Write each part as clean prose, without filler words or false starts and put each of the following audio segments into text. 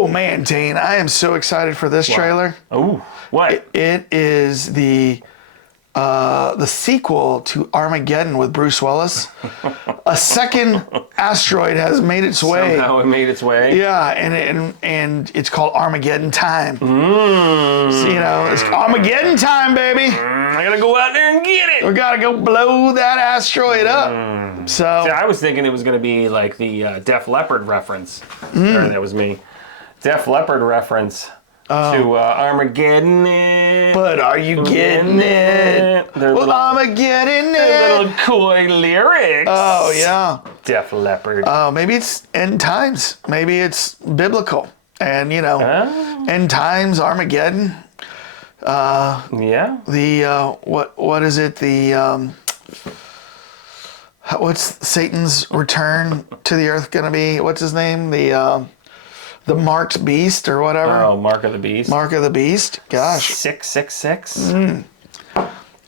Oh man, Dane, I am so excited for this trailer. Oh, what? It is the sequel to Armageddon with Bruce Willis. A second asteroid has made its way. Somehow it made its way. Yeah, and it's called Armageddon Time. So, it's Armageddon Time, baby. I gotta go out there and get it. We gotta go blow that asteroid up. So See, I was thinking it was gonna be like the Def Leppard reference. Or that was me. Def Leppard reference. To Armageddon. But are you getting it? Well, I'm getting it. Little coy lyrics. Oh, yeah. Def Leppard. Maybe it's end times. Maybe it's biblical. And, end times, Armageddon. Yeah. The, what is it? The, what's Satan's return to the earth going to be? What's his name? The marked beast or whatever. Oh, Mark of the Beast. Mark of the Beast. Gosh. 666.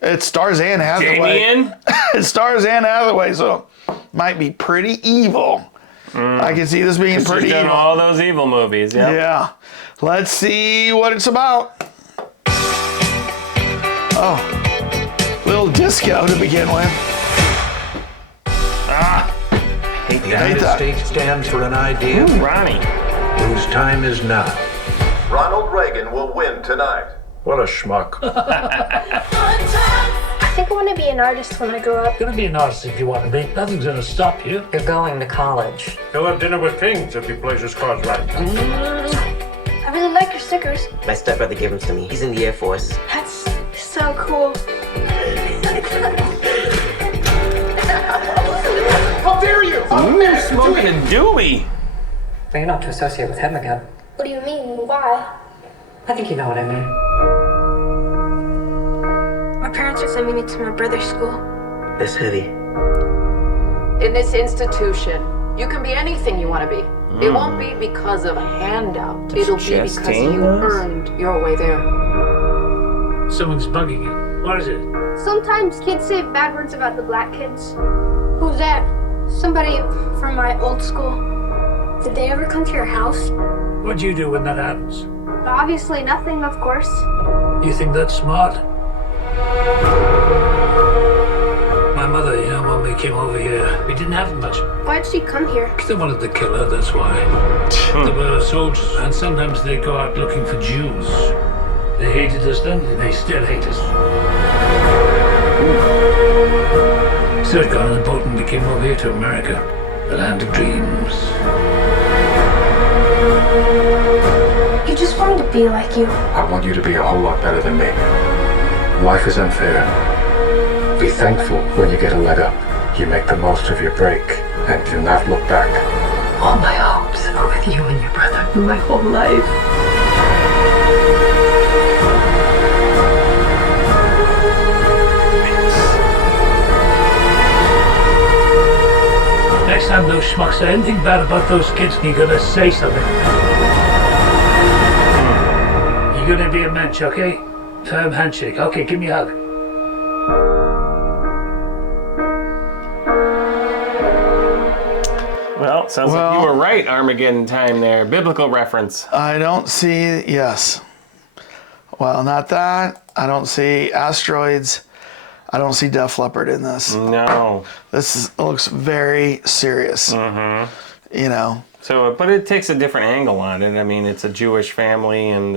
It stars Anne Hathaway. Damien? It stars Anne Hathaway, so might be pretty evil. I can see this being pretty She's done evil. all those evil movies, yeah. Yeah. Let's see what it's about. Oh, little disco to begin with. Hate The that. United States stands for an idea Ronnie. whose time is now. Ronald Reagan will win tonight. What a schmuck. I think I want to be an artist when I grow up. You're gonna be an artist if you want to be. Nothing's gonna stop you. You're going to college. He'll have dinner with kings if he plays his cards right. I really like your stickers. My stepbrother gave them to me. He's in the Air Force. That's so cool. How dare you! Ooh, smoking a doobie. But you're not to associate with him again. What do you mean? Why? I think you know what I mean. My parents are sending me to my brother's school. It's heavy. In this institution, you can be anything you want to be. It won't be because of a handout. It'll be because you earned your way there. Someone's bugging you. What is it? Sometimes kids say bad words about the black kids. Who's that? Somebody from my old school. Did they ever come to your house? What do you do when that happens? Obviously nothing, of course. You think that's smart? My mother, when we came over here, we didn't have much. Why'd she come here? They wanted to kill her, that's why. They were soldiers, and sometimes they go out looking for Jews. They hated us then, and they still hate us. So I got on a boat and we came over here to America, the land of dreams. You just wanted to be like you. I want you to be a whole lot better than me. Life is unfair. Be thankful when you get a leg up. You make the most of your break and do not look back. All my hopes are with you and your brother my whole life. Next time those schmucks say anything bad about those kids, you're gonna say something. You're gonna be a mensch, okay? Firm handshake. Okay, give me a hug. Well, sounds like you were right, Armageddon Time there. Biblical reference. I don't see, yes. Well, not that. I don't see asteroids. I don't see Def Leppard in this. No. Looks very serious. So, but it takes a different angle on it. I mean, it's a Jewish family and,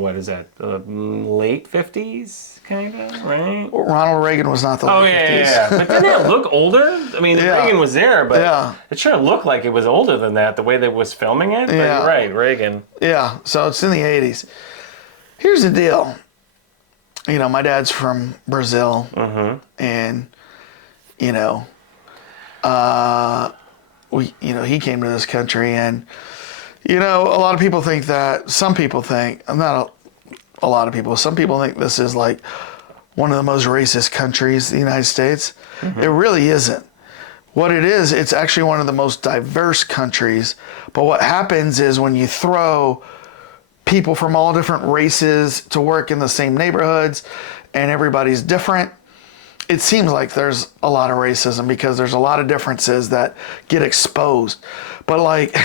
what is that? Late 50s, kind of, right? Ronald Reagan was not the late 50s. Yeah. But didn't it look older? I mean, Reagan was there, but it sure looked like it was older than that, the way they was filming it. But you're right, Reagan. Yeah, so it's in the 80s. Here's the deal. My dad's from Brazil, and, he came to this country, and, a lot of people think that, some people think this is like one of the most racist countries, the United States. It really isn't. What it is, it's actually one of the most diverse countries, but what happens is when you throw people from all different races to work in the same neighborhoods and everybody's different, it seems like there's a lot of racism because there's a lot of differences that get exposed. But like,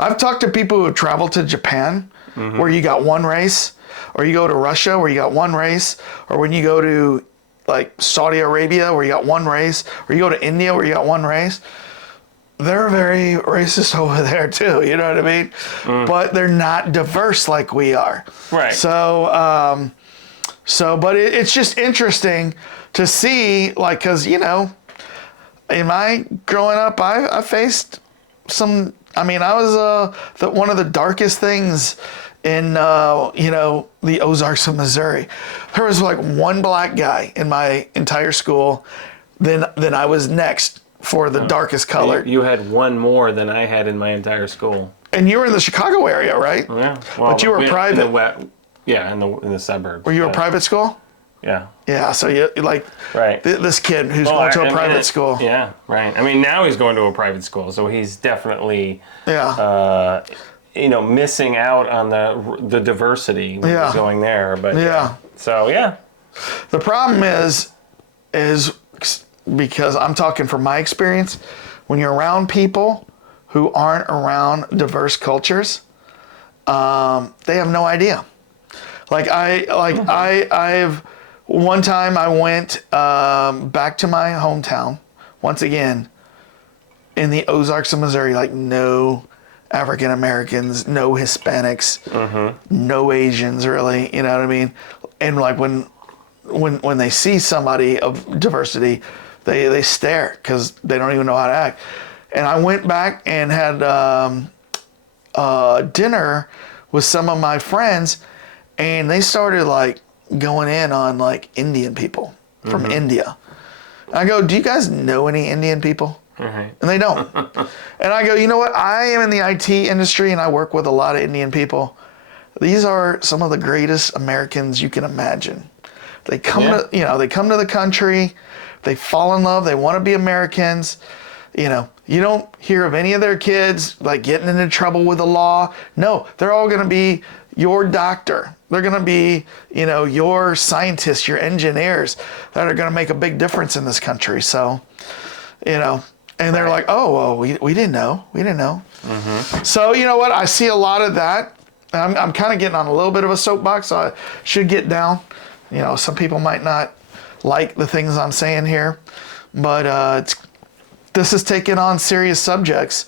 I've talked to people who have traveled to Japan where you got one race, or you go to Russia where you got one race, or when you go to like Saudi Arabia where you got one race, or you go to India where you got one race. They're very racist over there too, you know what I mean? But they're not diverse like we are. Right. So, but it's just interesting to see, like, because, you know, in my growing up, I faced some, I mean, I was one of the darkest things in, you know, the Ozarks of Missouri. There was like one black guy in my entire school. Then I was next for the darkest color. You had one more than I had in my entire school. And you were in the Chicago area, right? Yeah. Well, but you were private. In the suburbs. Were you a private school? Yeah. Yeah, so you like right. This kid who's going to a private school. Yeah, right. I mean, now he's going to a private school, so he's definitely you know, missing out on the diversity when he's going there. But so the problem is because I'm talking from my experience, when you're around people who aren't around diverse cultures, they have no idea. Like I've one time I went back to my hometown once again in the Ozarks of Missouri, like no African Americans, no Hispanics, no Asians really, you know what I mean? And like when they see somebody of diversity, they stare because they don't even know how to act. And I went back and had dinner with some of my friends, and they started like going in on like Indian people from India. I go, do you guys know any Indian people? And they don't. And I go, you know what? I am in the IT industry and I work with a lot of Indian people. These are some of the greatest Americans you can imagine. They come to, you know, they come to the country, they fall in love, they want to be Americans. You know, you don't hear of any of their kids like getting into trouble with the law. No, they're all going to be your doctor. They're going to be, you know, your scientists, your engineers that are going to make a big difference in this country. So, you know, and they're like, oh, well, we didn't know. We didn't know. So, you know what? I see a lot of that. I'm kind of getting on a little bit of a soapbox, so I should get down. You know, some people might not like the things I'm saying here, but this is taking on serious subjects,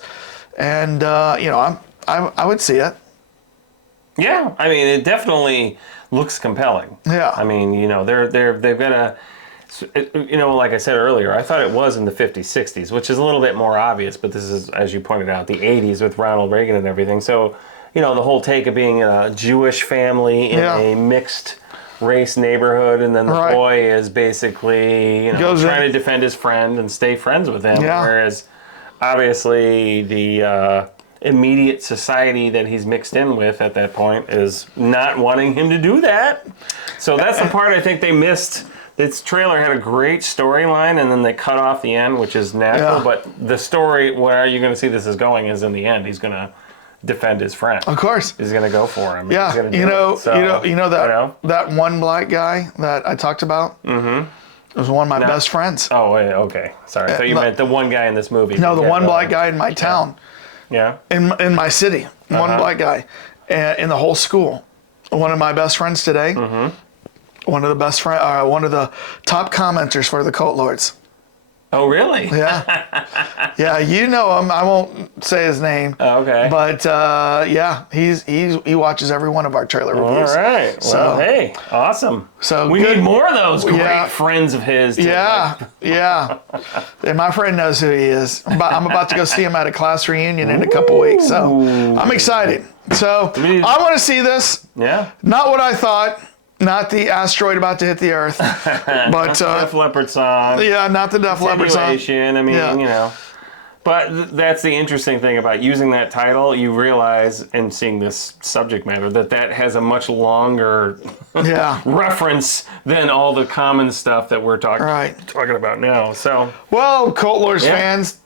and you know, I would see it. Yeah, I mean, it definitely looks compelling. Yeah. I mean, you know, they've got a, you know, like I said earlier, I thought it was in the 50s, 60s, which is a little bit more obvious, but this is, as you pointed out, the 80s with Ronald Reagan and everything. So, you know, the whole take of being a Jewish family in a mixed race neighborhood, and then the boy is basically, you know, trying to defend his friend and stay friends with him, whereas obviously the immediate society that he's mixed in with at that point is not wanting him to do that. So that's the part I think they missed. This trailer had a great storyline, and then they cut off the end, which is natural, but the story where you're going to see this is going is in the end. He's going to defend his friend. Of course. He's going to go for him. Yeah. You know that one black guy that I talked about? It was one of my best friends. Oh, wait, okay. Sorry. So you meant the one guy in this movie. No, the one black guy in my town. Yeah. In my city. One black guy in the whole school. One of my best friends today. One of the top commenters for the Cult Lords. Oh, really? Yeah. Yeah, you know him. I won't say his name. Oh, okay. But yeah, he watches every one of our trailer reviews. All right. Well, hey, awesome. So we need more of those great friends of his. Yeah. And my friend knows who he is. I'm about to go see him at a class reunion in a couple weeks. So I'm excited. So I want to see this. Yeah. Not what I thought. Not the asteroid about to hit the Earth, but Def Leppard song. Yeah, not the Def Leppard song. I mean, you know, but that's the interesting thing about using that title. You realize, in seeing this subject matter, that has a much longer reference than all the common stuff that we're talking about now. So, well, Cult Lords fans,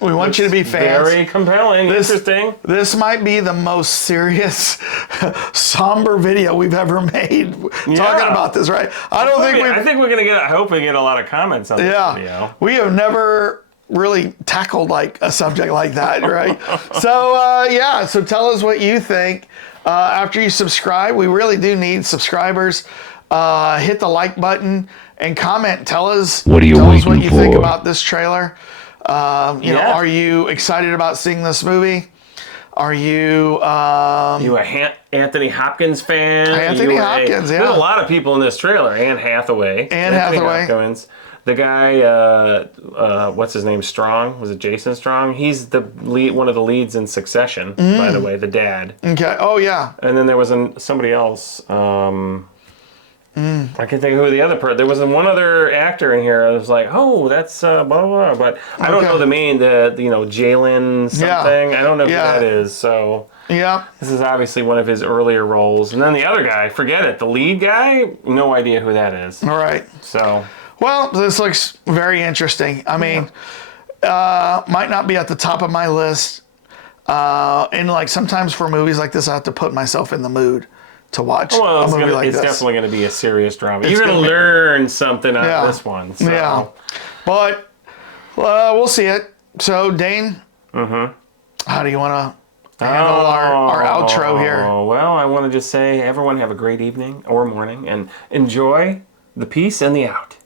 We want you to be fans. Very compelling, interesting. This might be the most serious, somber video we've ever made talking about this, right? I think we're gonna get. I hope we get a lot of comments on this video. We have never really tackled like a subject like that, right? So tell us what you think after you subscribe. We really do need subscribers. Hit the like button and comment. Tell us what you think about this trailer. You know, are you excited about seeing this movie? Are you a Anthony Hopkins fan? Anthony Hopkins, There's a lot of people in this trailer. Anne Hathaway. Hopkins. The guy, what's his name? Strong? Was it Jason Strong? He's the lead, one of the leads in Succession, by the way, the dad. Okay. Oh yeah. And then there was somebody else. I can't think of who the other person. There was one other actor in here. I was like, oh, that's blah blah. But I don't know the main. Jalen something. I don't know who that is. So this is obviously one of his earlier roles. And then the other guy, forget it. The lead guy, no idea who that is. All right. So well, this looks very interesting. I mean, might not be at the top of my list. And like sometimes for movies like this, I have to put myself in the mood to watch a movie like this. It's definitely going to be a serious drama. You're going to learn something out of this one. So. Yeah. But we'll see it. So, Dane, how do you want to handle our outro here? Well, I want to just say, everyone have a great evening or morning and enjoy the peace and the out.